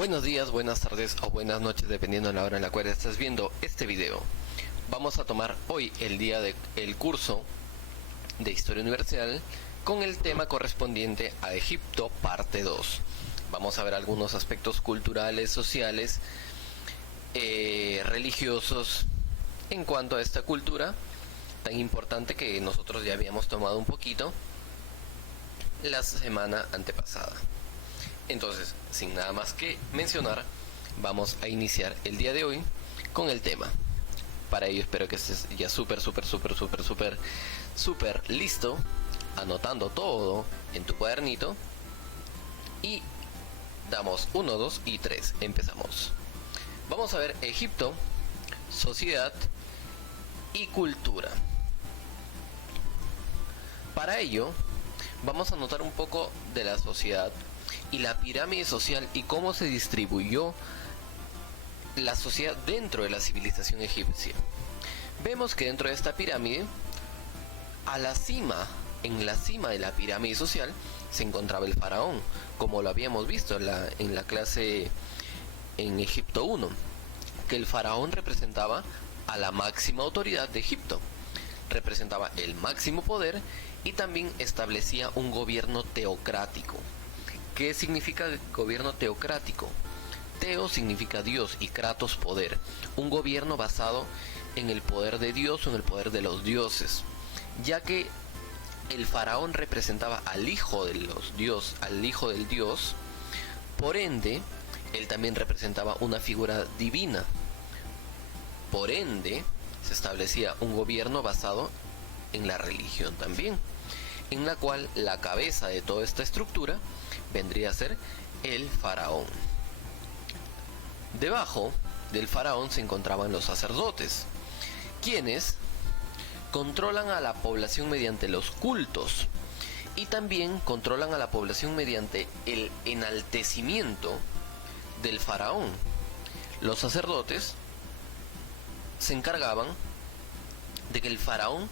Buenos días, buenas tardes o buenas noches dependiendo de la hora en la cual estás viendo este video. Vamos a tomar hoy el día del curso de Historia Universal con el tema correspondiente a Egipto, parte 2. Vamos a ver algunos aspectos culturales, sociales, religiosos en cuanto a esta cultura tan importante que nosotros ya habíamos tomado un poquito la semana antepasada. Entonces, sin nada más que mencionar, vamos a iniciar el día de hoy con el tema. Para ello espero que estés ya súper listo, anotando todo en tu cuadernito. Y damos 1, 2 y 3. Empezamos. Vamos a ver Egipto, sociedad y cultura. Para ello, vamos a anotar un poco de la sociedad y la pirámide social y cómo se distribuyó la sociedad dentro de la civilización egipcia. Vemos que dentro de esta pirámide, en la cima de la pirámide social, se encontraba el faraón, como lo habíamos visto en la clase en Egipto 1, que el faraón representaba a la máxima autoridad de Egipto, representaba el máximo poder y también establecía un gobierno teocrático. ¿Qué significa gobierno teocrático? Teo significa Dios y kratos poder. Un gobierno basado en el poder de Dios o en el poder de los dioses. Ya que el faraón representaba al hijo de los dioses, al hijo del dios. Por ende, él también representaba una figura divina. Por ende, se establecía un gobierno basado en la religión también, en la cual la cabeza de toda esta estructura vendría a ser el faraón. Debajo del faraón se encontraban los sacerdotes, quienes controlan a la población mediante los cultos y también controlan a la población mediante el enaltecimiento del faraón. Los sacerdotes se encargaban de que el faraón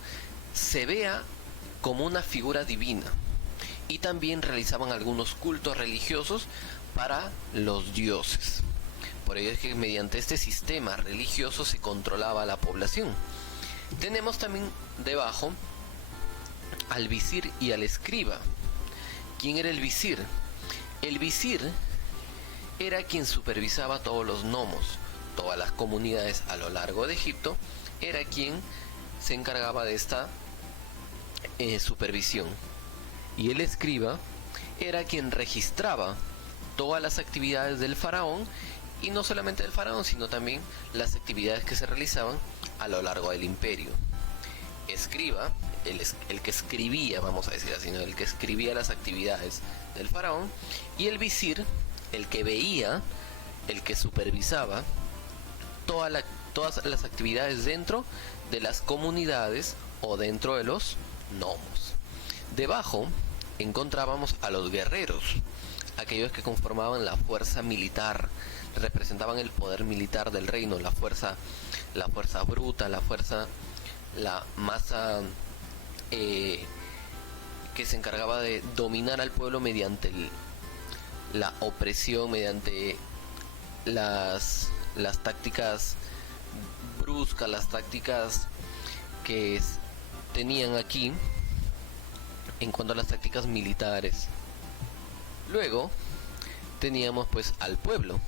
se vea como una figura divina y también realizaban algunos cultos religiosos para los dioses. Por ello es que mediante este sistema religioso se controlaba a la población. Tenemos también debajo al visir y al escriba. ¿Quién era el visir? El visir era quien supervisaba todos los nomos, todas las comunidades a lo largo de Egipto, era quien se encargaba de esta supervisión. Y el escriba era quien registraba todas las actividades del faraón, y no solamente del faraón, sino también las actividades que se realizaban a lo largo del imperio. Escriba, el que escribía, vamos a decir así, ¿no? El que escribía las actividades del faraón, y el visir, el que veía, el que supervisaba todas las actividades dentro de las comunidades o dentro de los nomos. Debajo encontrábamos a los guerreros, aquellos que conformaban la fuerza militar, representaban el poder militar del reino, la fuerza bruta, la masa que se encargaba de dominar al pueblo mediante la opresión, mediante las tácticas bruscas, las tácticas que tenían aquí en cuanto a las tácticas militares. Luego teníamos pues al pueblo,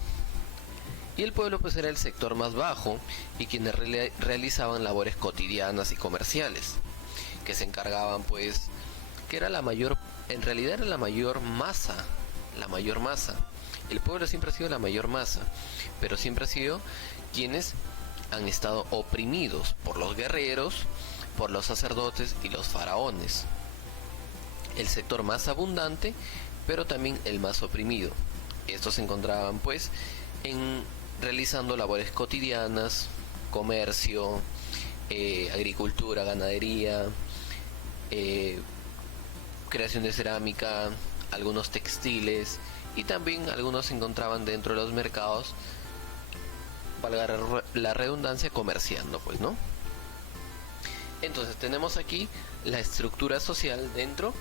y el pueblo pues era el sector más bajo y quienes realizaban labores cotidianas y comerciales, que se encargaban pues, que era en realidad era la mayor masa. El pueblo siempre ha sido la mayor masa, pero siempre ha sido quienes han estado oprimidos por los guerreros, por los sacerdotes y los faraones. El sector más abundante, pero también el más oprimido. Estos se encontraban pues realizando labores cotidianas, comercio, agricultura, ganadería, creación de cerámica, algunos textiles, y también algunos se encontraban dentro de los mercados, valga la redundancia, comerciando, pues, ¿no? Entonces tenemos aquí la estructura social dentro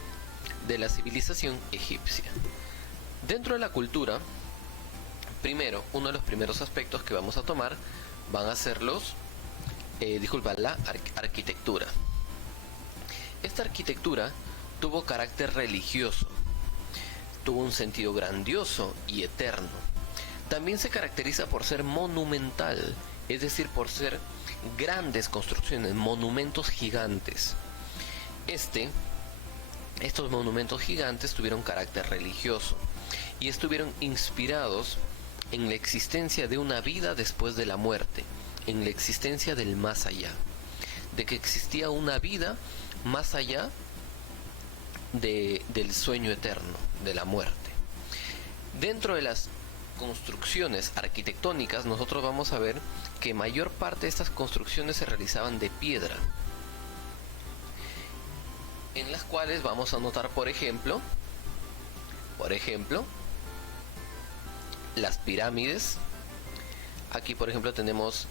de la civilización egipcia. Dentro de la cultura Primero, uno de los primeros aspectos que vamos a tomar van a ser la arquitectura. Esta arquitectura tuvo carácter religioso, tuvo un sentido grandioso y eterno. También se caracteriza por ser monumental, es decir, por ser grandes construcciones, monumentos gigantes. Estos monumentos gigantes tuvieron carácter religioso y estuvieron inspirados en la existencia de una vida después de la muerte, en la existencia del más allá, de que existía una vida más allá del sueño eterno, de la muerte. Dentro de las construcciones arquitectónicas, nosotros vamos a ver que mayor parte de estas construcciones se realizaban de piedra, en las cuales vamos a notar, por ejemplo, las pirámides. Aquí, por ejemplo, tenemos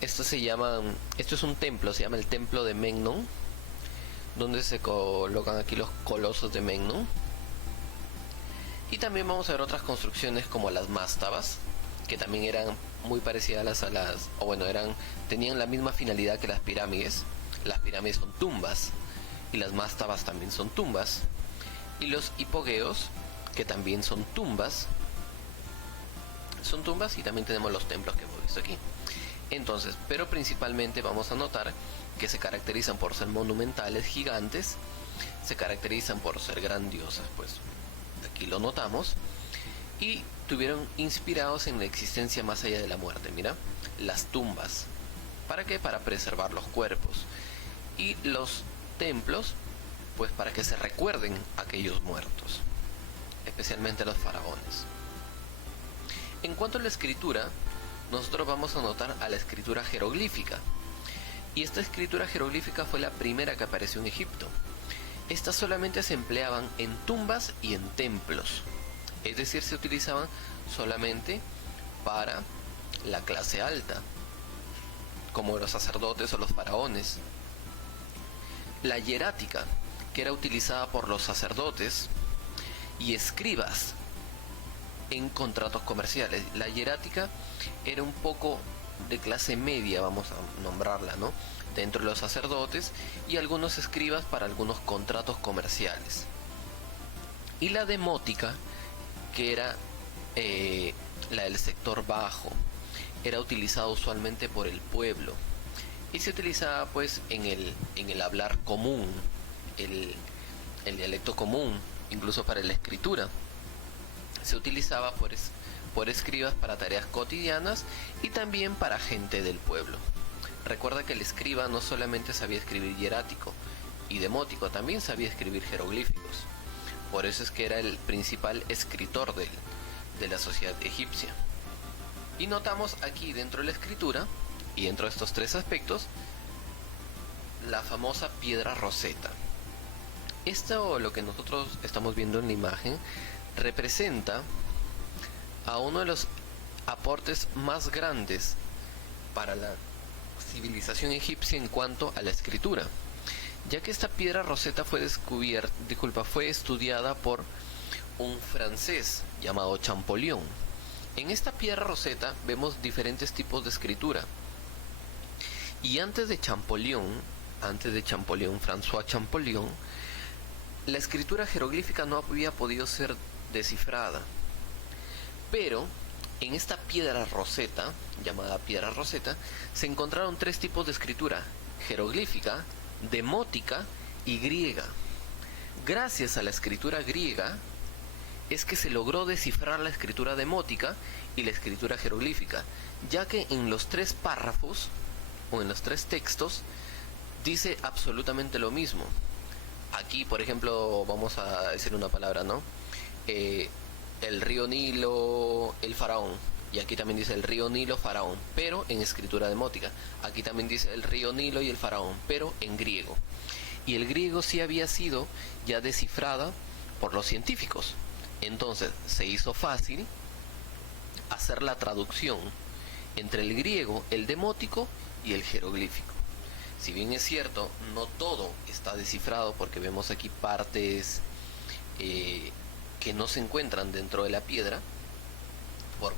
esto es un templo, se llama el templo de Memnón, donde se colocan aquí los colosos de Memnón. Y también vamos a ver otras construcciones como las mástabas, que también eran muy parecidas tenían la misma finalidad que las pirámides. Las pirámides son tumbas y las mástabas también son tumbas. Y los hipogeos, que también son tumbas, y también tenemos los templos que hemos visto aquí. Entonces, pero principalmente vamos a notar que se caracterizan por ser monumentales, gigantes, se caracterizan por ser grandiosas, pues aquí lo notamos, y tuvieron inspirados en la existencia más allá de la muerte. Mira, las tumbas, ¿para qué? Para preservar los cuerpos, y los templos, pues para que se recuerden a aquellos muertos, especialmente los faraones. En cuanto a la escritura, nosotros vamos a notar a la escritura jeroglífica, y esta escritura jeroglífica fue la primera que apareció en Egipto. Estas solamente se empleaban en tumbas y en templos, es decir, se utilizaban solamente para la clase alta, como los sacerdotes o los faraones. La hierática, que era utilizada por los sacerdotes y escribas en contratos comerciales. La hierática era un poco de clase media, vamos a nombrarla, ¿no?, dentro de los sacerdotes y algunos escribas para algunos contratos comerciales. Y la demótica, que era la del sector bajo, era utilizada usualmente por el pueblo y se utilizaba pues en el hablar común, el dialecto común, incluso para la escritura. Se utilizaba por escribas para tareas cotidianas y también para gente del pueblo. Recuerda que el escriba no solamente sabía escribir hierático y demótico, también sabía escribir jeroglíficos. Por eso es que era el principal escritor de la sociedad egipcia. Y notamos aquí dentro de la escritura, y dentro de estos tres aspectos, la famosa piedra Rosetta. Esto, lo que nosotros estamos viendo en la imagen, representa a uno de los aportes más grandes para la civilización egipcia en cuanto a la escritura, ya que esta piedra Rosetta fue estudiada por un francés llamado Champollion. En esta piedra Rosetta vemos diferentes tipos de escritura, y antes de Champollion, François Champollion, la escritura jeroglífica no había podido ser descifrada. Pero en esta piedra Rosetta, llamada piedra Rosetta, se encontraron tres tipos de escritura: jeroglífica, demótica y griega. Gracias a la escritura griega es que se logró descifrar la escritura demótica y la escritura jeroglífica, ya que en los tres párrafos o en los tres textos dice absolutamente lo mismo. Aquí, por ejemplo, vamos a decir una palabra, ¿no? El río Nilo, el faraón. Y aquí también dice el río Nilo, faraón, pero en escritura demótica. Aquí también dice el río Nilo y el faraón, pero en griego. Y el griego sí había sido ya descifrada por los científicos. Entonces se hizo fácil hacer la traducción entre el griego, el demótico y el jeroglífico. Si bien es cierto, no todo está descifrado, porque vemos aquí partes que no se encuentran dentro de la piedra, por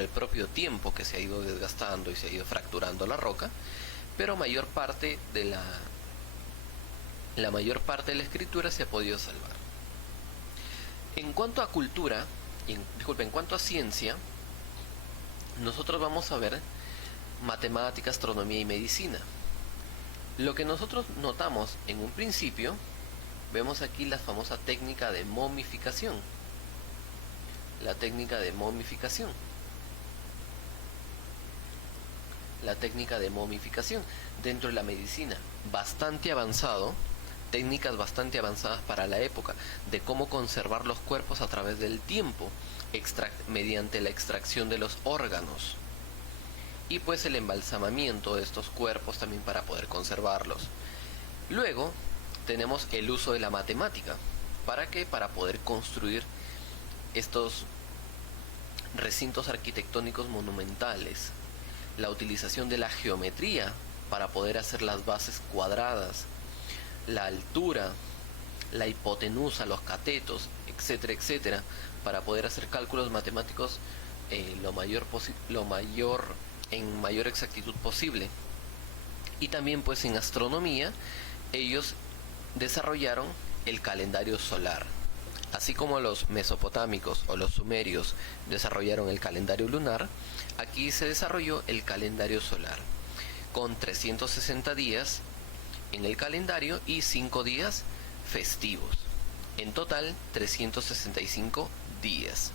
el propio tiempo que se ha ido desgastando y se ha ido fracturando la roca, pero la mayor parte de la escritura se ha podido salvar. En cuanto a cultura, en cuanto a ciencia, nosotros vamos a ver matemática, astronomía y medicina. Lo que nosotros notamos en un principio, vemos aquí la famosa técnica de momificación. La técnica de momificación. La técnica de momificación dentro de la medicina, bastante avanzado, técnicas bastante avanzadas para la época, de cómo conservar los cuerpos a través del tiempo, mediante la extracción de los órganos. Y pues el embalsamamiento de estos cuerpos también para poder conservarlos. Luego tenemos el uso de la matemática. ¿Para qué? Para poder construir estos recintos arquitectónicos monumentales. La utilización de la geometría para poder hacer las bases cuadradas, la altura, la hipotenusa, los catetos, etcétera, etcétera, para poder hacer cálculos matemáticos en mayor exactitud posible. Y también pues en astronomía ellos desarrollaron el calendario solar. Así como los mesopotámicos o los sumerios desarrollaron el calendario lunar, aquí se desarrolló el calendario solar, con 360 días en el calendario y 5 días festivos. En total, 365 días.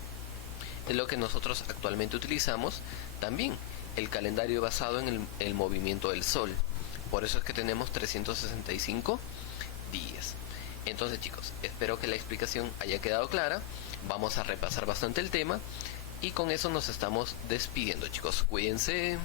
Es lo que nosotros actualmente utilizamos. También el calendario basado en el movimiento del Sol. Por eso es que tenemos 365 días. Entonces, chicos, espero que la explicación haya quedado clara. Vamos a repasar bastante el tema y con eso nos estamos despidiendo, chicos. Cuídense.